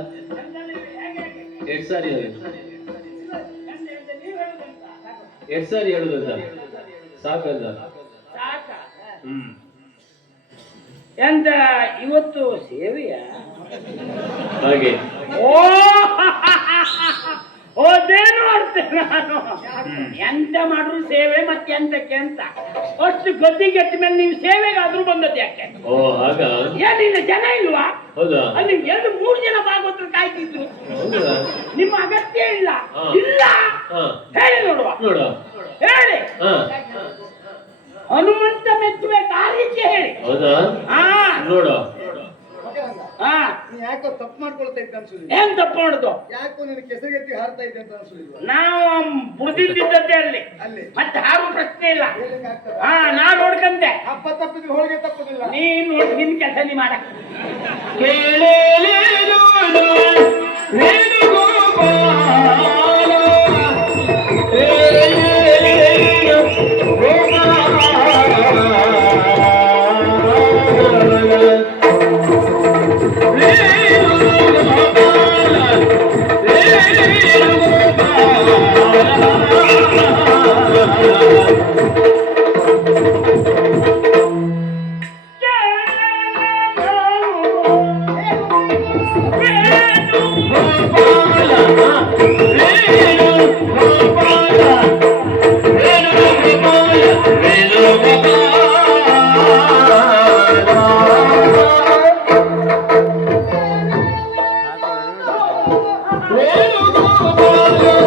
ಎಂತ ಎಷ್ಟು ಸಾರಿ ಎಷ್ಟು ಸಾರಿ ಹೇಳುದಂತ ಸಾಕಲ್ಲ ಸಾಕ ಹ್ಮ್. ಎಂತ ಇವತ್ತು ಸೇವೆಯ? ಹಾಗೆ. ಓ ಓದೇನು ಅರ್ಥ ನಾನು. ಎಂತ ಮಾಡ್ರು ಸೇವೆ ಮತ್ತೆ ಎಂತಕ್ಕೆ ಅಂತ. ಅಷ್ಟು ಗದ್ದಿಗೆಟ್ಟ ಮೇಲೆ ನೀವು ಸೇವೆಗಾದ್ರೂ ಬಂದದ್ದು ಯಾಕೆ? ಓ ಹಾಗ ಏನಿಲ್ಲ ಜನ ಇಲ್ವಾ? ಹೌದಾ? ಅಲ್ಲಿ ಎರಡು ಮೂರು ಜನ ಭಾಗವತರು ಕಾಯ್ತಿದ್ರು. ನಿಮ್ಮ ಅಗತ್ಯ ಇಲ್ಲ. ಇಲ್ಲ. ಹೇಳಿ ನೋಡುವ. ನೋಡು ಹೇಳಿ. ಹನುಮಂತ ಮೆಚ್ಚುವೆ ಕಾರ್ಯಕ್ಕೆ ಹೇಳಿ. ಹೌದಾ? ಆ ನೋಡ ಹಾ ನೀ ಯಾಕೋ ತಪ್ಪು ಮಾಡ್ಕೊಳ್ತಾ ಇದ್ದ ಅನ್ಸುದಿಲ್ಲ. ಏನ್ ತಪ್ಪು ಮಾಡುದು? ಯಾಕೋ ನಿನ್ನ ಕೆಸರಿಗೆತ್ತಿ ಹಾರ್ತಾ ಇದ್ದೆ ಅಂತ ಅನ್ಸುದಿಲ್ವಾ? ನಾವು ಬುಡ್ದಿದ್ದದ್ದೇ ಅಲ್ಲಿ. ಅಲ್ಲಿ. ಮತ್ತೆ ಹಾರು ಪ್ರಶ್ನೆ ಇಲ್ಲ. ಹಾ ನಾ ನೋಡ್ಕಂತೆ. ಹಬ್ಬ ತಪ್ಪಿದ್ರೆ ಹೋಳಿಗೆ ತಪ್ಪುದಿಲ್ಲ. ನೀನ್ ನೋಡಿ ನಿನ್ ಕೆಲಸ ನೀ ಮಾಡ. ಹಾಗೆ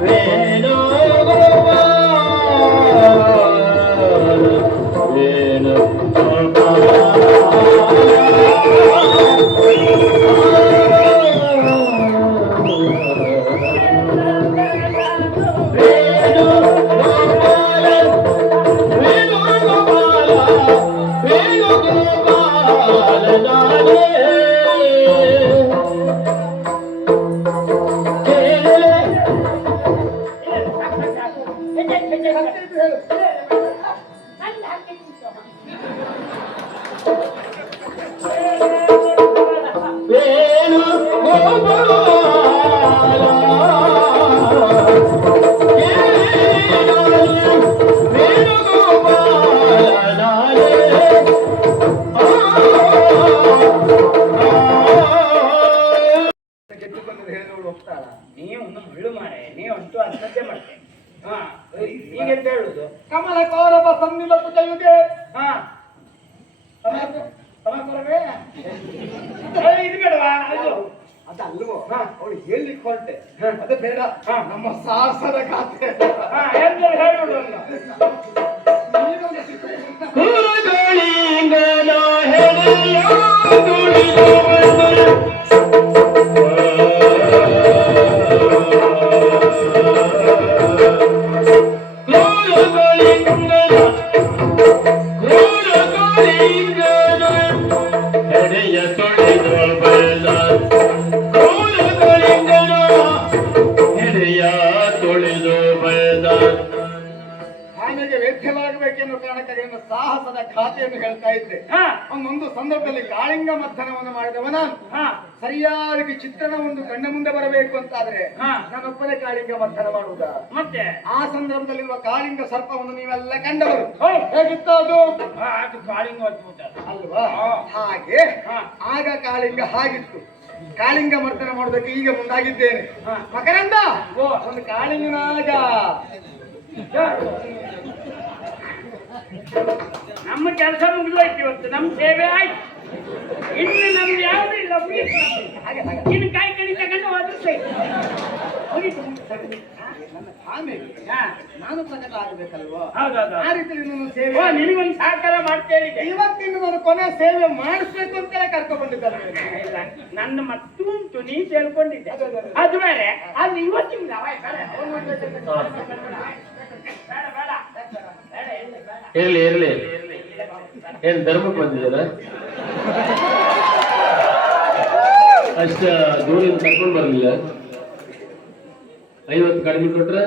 Yeah. ಈಗೆಂತ ಹೇಳುದು. ಕಮಲ ಕೌರವ ಸಂಧಿಲ ಕುಟಯುಗೆ ಹಾ ಇದು ಬೇಡವಾ? ಅದು ಅವಳು ಹೇಳಲಿಕ್ಕೆ ಹೊರಟೆ. ಅದೇ ಬೇಡ. ನಮ್ಮ ಸಾಹಸದ ಖಾತೆ ಹೇಳಿ ಸಂದರ್ಭದಲ್ಲಿ ಕಾಳಿಂಗ ಮಥನವನ್ನು ಮಾಡಿದವನ ಸರಿಯಾಗಿ ಚಿತ್ರಣ ಒಂದು ಕಣ್ಣ ಮುಂದೆ ಬರಬೇಕು ಅಂತಾದ್ರೆ ಹಾ. ನಾನೊಬ್ಬನೇ ಕಾಳಿಂಗ ಮಥನ ಮಾಡುವುದ. ಮತ್ತೆ? ಆ ಸಂದರ್ಭದಲ್ಲಿರುವ ಕಾಳಿಂಗ ಸರ್ಪವನ್ನು ನೀವೆಲ್ಲ ಕಂಡವರು. ಹೇಗಿತ್ತು ಅದು? ಕಾಳಿಂಗ ಅಲ್ವಾ. ಹಾಗೆ. ಆಗ ಕಾಳಿಂಗ ಹಾಗಿತ್ತು. ಕಾಳಿಂಗ ಮರ್ತನ ಮಾಡೋದಕ್ಕೆ ಈಗ ಮುಂದಾಗಿದ್ದೇನೆ. ಮಕರಂದ. ಒಂದು ಕಾಳಿಂಗನಾಗ ನಮ್ಮ ಕೆಲಸ ಮುಗಿದೋಯ್ತು ಇವತ್ತು ನಮ್ಮ ಸೇವೆ ಆಯ್ತು ಇನ್ನು ನಮ್ದು ಯಾವುದು ಇಲ್ಲ ಮುಗೀತು ಹಾಗೆ ಇನ್ನು ಕಾಯಿ ಕಡಿ ತಗೊಂಡು ಹೋದ್ರೆ ಮುಗೀತು ನಾನು ಪ್ರಕಟ ಆಗಬೇಕಲ್ವಾ ಆ ರೀತಿ ಸೇವೆ ನಿನಗೊಂದು ಸಹಕಾರ ಮಾಡ್ತೇಳಿದೆ ಇವತ್ತಿನ ನಾನು ಕೊನೆ ಸೇವೆ ಮಾಡಿಸ್ಬೇಕು ಅಂತಲೇ ಕರ್ಕೊಂಡು ಬಂದಿದ್ದಾರೆ ಇಲ್ಲ ನನ್ನ ಮತ್ತು ಉಂಟು ನೀ ಅದು ಬೇರೆ ಅಲ್ಲಿ ಇವತ್ತಿಂದ ಇರ್ಲಿ ಇರ್ಲಿ ಏನ್ ಧರ್ಮಕ್ಕೆ ಬಂದಿದ್ದೀರ ಅಷ್ಟ ದೂರಿಂದ ಕರ್ಕೊಂಡು ಬರ್ಲಿಲ್ಲ ಐವತ್ತು ಕಡಿಮೆ ಕೊಟ್ರೆ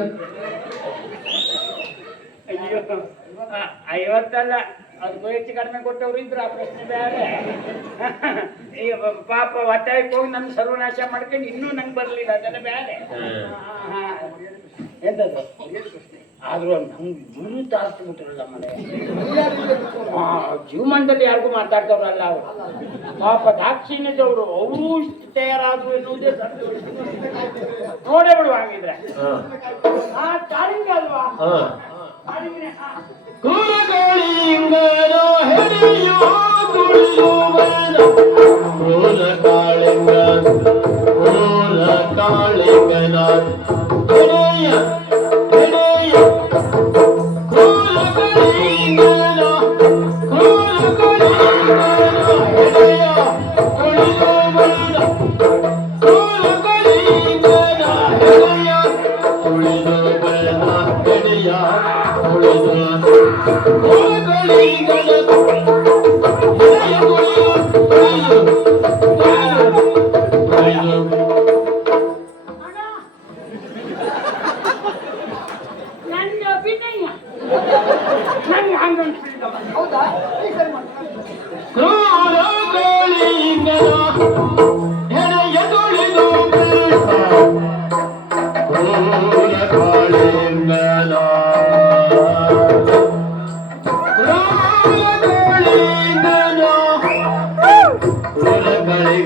ಅಯ್ಯೋ ಐವತ್ತಲ್ಲ ಅದಕ್ಕೂ ಹೆಚ್ಚು ಕಡಿಮೆ ಕೊಟ್ಟವ್ರು ಇದ್ರು ಆ ಪ್ರಶ್ನೆ ಬೇರೆ ಈಗ ಪಾಪ ಒತ್ತಾಯಕ್ಕೆ ಹೋಗಿ ನನ್ನ ಸರ್ವನಾಶ ಮಾಡ್ಕೊಂಡು ಇನ್ನೂ ನಂಗೆ ಬರಲಿಲ್ಲ ಅದೆಲ್ಲ ಬೇರೆ ಎಂತದ್ದು ಆದ್ರೂ ನಮ್ಗೆ ಗುರು ತಾಸ್ತು ಬಿಟ್ರಲ್ಲ ಮನೆ. ಆ, ಜೀವಮಾನದಲ್ಲಿ ಯಾರಿಗೂ ಮಾತಾಡ್ತವ್ರಲ್ಲ ಅವರು. ಪಾಪ ದಾಕ್ಷಿಣ್ಯದವರು ಅವರು ಇಷ್ಟು ತಯಾರಾದ್ರು ಎನ್ನುವುದೇ ಸಂತೋಷ. ನೋಡೇ ಬಿಡು ಹಾಗಿದ್ರೆ. ಕಾಳಿಂಗ ಅಲ್ವಾ? ಹಾ. ನನ್ನ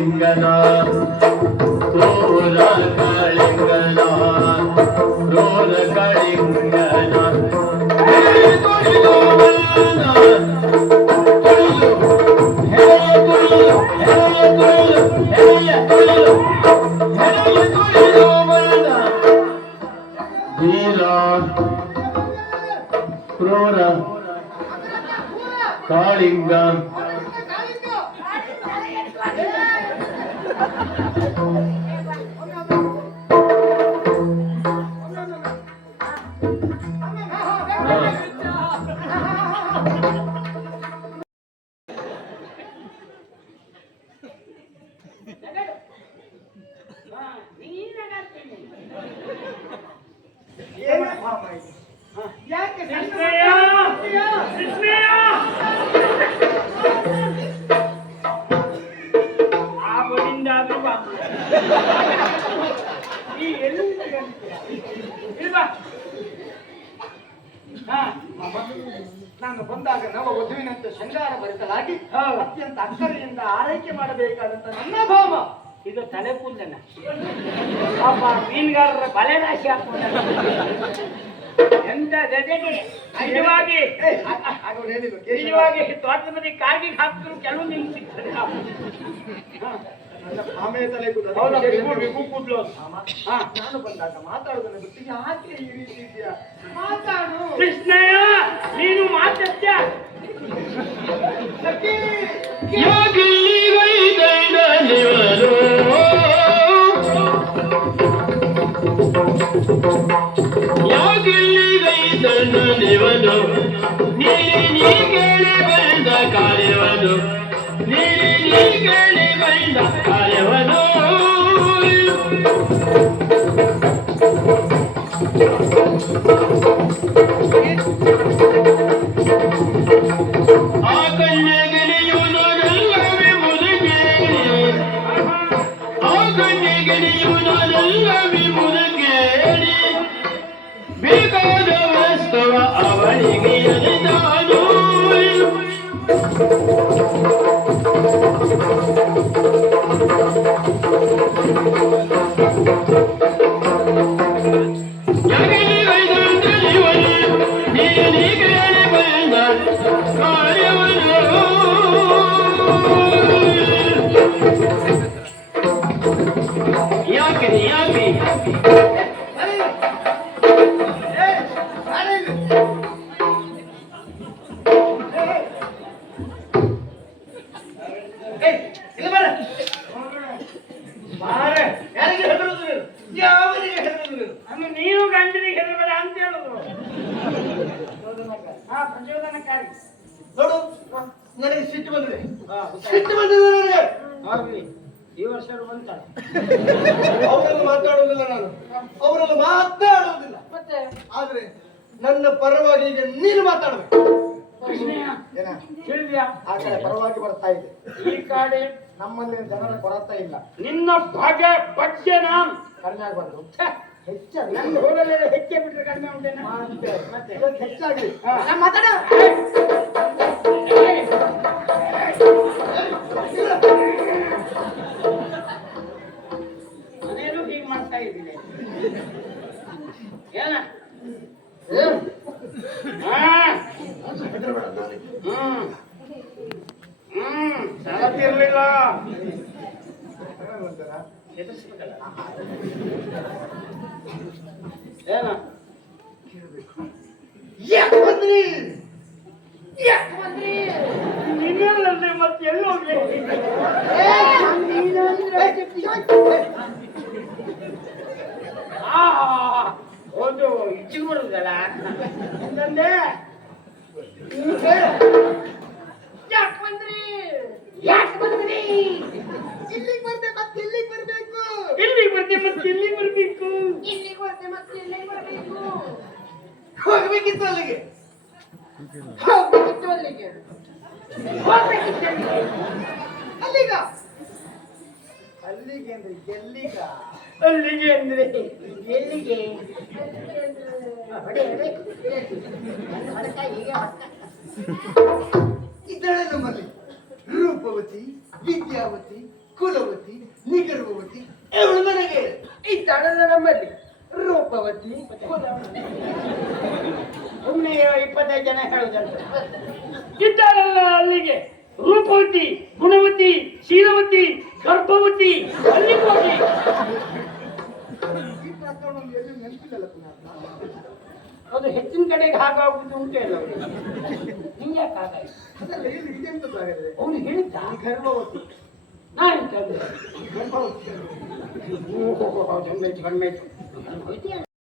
வெங்கடா ನಾನು ಬಂದಾಗ ನವ ವಧುವಿನಂತೆ ಶೃಂಗಾರ ಭರಿತಲಾಗಿ ಹೌದು. ಅತ್ಯಂತ ಅಕ್ಕರೆಯಿಂದ ಆರೈಕೆ ಮಾಡಬೇಕಾದಂತ ನನ್ನ ಭಾವ ಇದು ತಲೆ ಪಾಪ ಮೀನುಗಾರರ ಬಲೆ ರಾಶಿ ಹಾಕೊಂಡ ಎಂತ ಜೊತೆಗೆ ನಿಜವಾಗಿ ನಿಜವಾಗಿ ತೋಟದ ಬದಿ ಕಾಗಿ ಹಾಕಿದ್ರು ಕೆಲವು ನಿಮ್ಗೆ ಸಿಗ್ತದೆ. ನೀನು ನನ್ನ ಆಮೆಯ ತಲೆ ಕೂದಲು. ಯಾಗಿಲ್ಲಿಗೈದನಿವನು ನೀಲಿ ನೀ ನೀ ಕೇಳಿ ಬಂದ ಕಾರ್ಯವನು ನೀ ನೀ ಕೇಳಿ ಬಂದ ಕಾರ್ಯವನು ನೋಡು. ನನಗೆ ಸಿಟ್ಟು ಬಂದಿದೆ. ಸಿಟ್ಟು ಬಂದಿದೆ ನನಗೆ. ಆಗ್ಲಿ ಈ ವರ್ಷ ಬಂತಲ್ಲ ಅವರನ್ನು ಮಾತಾಡುವುದಿಲ್ಲ ನಾನು. ಅವರನ್ನು ಮಾತಾಡುವುದಿಲ್ಲ. ಮತ್ತೆ? ಆದ್ರೆ ನನ್ನ ಪರವಾಗಿ ಈಗ ನೀನು ಮಾತಾಡಬೇಕು. ಏನ? ತಿಳಿದ್ಯಾ ಆ ಕಡೆ ಪರವಾಗಿ ಬರ್ತಾ ಇದೆ. ಈ ಕಾಡೆ ನಮ್ಮಲ್ಲಿ ಜನರ ಕೊರತೆ ಇಲ್ಲ. ನಿನ್ನ ಬಗೆ ಬಗ್ಗೆ ನಾನು. ಕಡಿಮೆ ಆಗಬಾರ್ದು. ಹೆಚ್ಚಾಗಿ. ನನ್ನ ಹೋಗಲೆಲ್ಲ ಹೆಚ್ಚೆ ಬಿಟ್ರೆ ಕಡಿಮೆ ಉಂಟೇನ? ಮತ್ತೆ ಮತ್ತೆ. ಇವತ್ತು ಹೆಚ್ಚಾಗ್ಲಿ ಹಾ. ನಾನು ಮಾತಾಡ. ಹೀಗೆ ಮಾಡ್ತಾ ಇದ್ದೀನಿ. ಏನ? ಹಾ. ಹ್ಮ್. ಹ್ಮ್ ಸಾಲತ್ತಿರ್ಲಿಲ್ಲ ಎದುರಿಸ್ಬೇಕಲ್ಲ. ಏನ? ಯಾಕೆ ಬಂದ್ರಿ? ನಿನ್ನಲ್ಲದೆ ಮತ್ತೆ ಎಲ್ಲಿ ಹೋಗ್ಲಿ ಆ ಒಂದು ಇಚ್ಚಿಗೆ ಬರುದಲ್ಲ ಅಂತಂದೆ ಯಾಕೆ ಬಂದ್ರಿ? ಯಾಕೆ ಬಂದ್ರಿ? ಇಲ್ಲಿಗೆ ಬರ್ದೆ ಮತ್ತೆ ಇಲ್ಲಿಗೆ ಬರ್ಬೇಕು. ಇಲ್ಲಿಗೆ ಬರ್ತೆ ಮತ್ತೆ ಇಲ್ಲಿಗೆ ಬರ್ಬೇಕು? ಹೋಗ್ಬೇಕಿತ್ತು ಅಲ್ಲಿಗೆ ಹೋಗ್ಬೇಕಿತ್ತು ಅಲ್ಲಿಗೆ ಹೋಗ್ಬೇಕಿತ್ತು ಅಲ್ಲಿಗೆ. ಅಲ್ಲಿಗ ಅಂದ್ರೆ ಎಲ್ಲಿಗ ಅಲ್ಲಿಗೆ ಅಂದ್ರೆ ಎಲ್ಲಿಗೆ. ಇದ್ದಾಳೆ ನಮ್ಮಲ್ಲಿ ರೂಪವತಿ, ವಿದ್ಯಾವತಿ, ಕುಲವತಿ ನಿಗರ್ವವತಿ ಅವಳು ನನಗೆ ಇದ್ದಾಳಲ್ಲ ನಮ್ಮಲ್ಲಿ ರೂಪವತಿ. ಸುಮ್ಮನೆ ಇಪ್ಪತ್ತೈದು ಜನ ಹೇಳುದಂತ. ಇದ್ದಾಳಲ್ಲ ಅಲ್ಲಿಗೆ. ರೂಪವತಿ ಗುಣವತಿ ಶೀಲವತಿ ಗರ್ಭವತಿ ಅಲ್ಲಿ ಹೋಗಿ ಅದು ಹೆಚ್ಚಿನ ಕಡೆಗೆ ಹಾಗಾಗುವುದು ಅಂತ ಇಲ್ಲ ನಿಂಗೆ ಯಾಕೆ ಹಾಗಾಯ್ತು? ಅವನು ಹೇಳಿದ್ದ? ಈ ಗರ್ಭವತಿ ನಾನು ತಂದೆ ಗರ್ಭವತಿ ಓಹೋ ಕಡಿಮೆ ಆಯ್ತು ಕಡಿಮೆ ಆಯ್ತು ಹೋಯ್ತೀಯಲ್ಲ